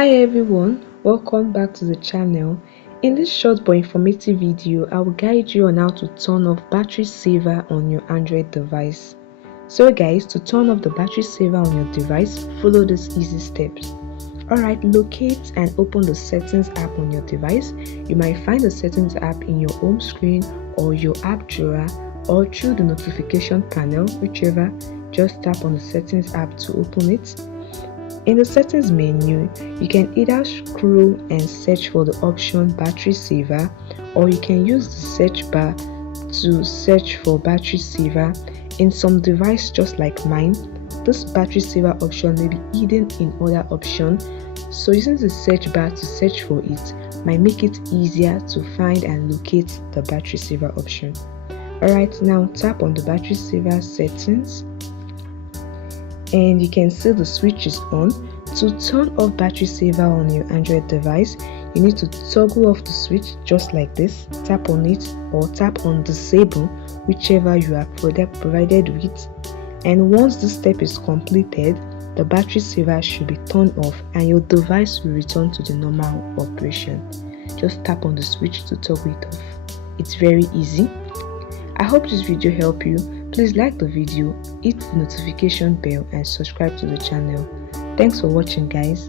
Hi everyone, welcome back to the channel. In this short but informative video, I will guide you on how to turn off battery saver on your Android device. So guys, to turn off the battery saver on your device, follow these easy steps. Alright, locate and open the settings app on your device. You might find the settings app in your home screen or your app drawer or through the notification panel, whichever. Just tap on the settings app to open it. In the settings menu, you can either scroll and search for the option battery saver, or you can use the search bar to search for battery saver. In some devices just like mine, this battery saver option may be hidden in other options, so using the search bar to search for it might make it easier to find and locate the battery saver option. Alright, now tap on the battery saver settings and you can see the switch is on. To turn off battery saver on your Android device, you need to toggle off the switch just like this. Tap on it or tap on disable, whichever you are provided with. And once this step is completed, the battery saver should be turned off and your device will return to the normal operation. Just tap on the switch to toggle it off. It's very easy. I hope this video helped you. Please like the video, hit the notification bell and subscribe to the channel. Thanks for watching guys.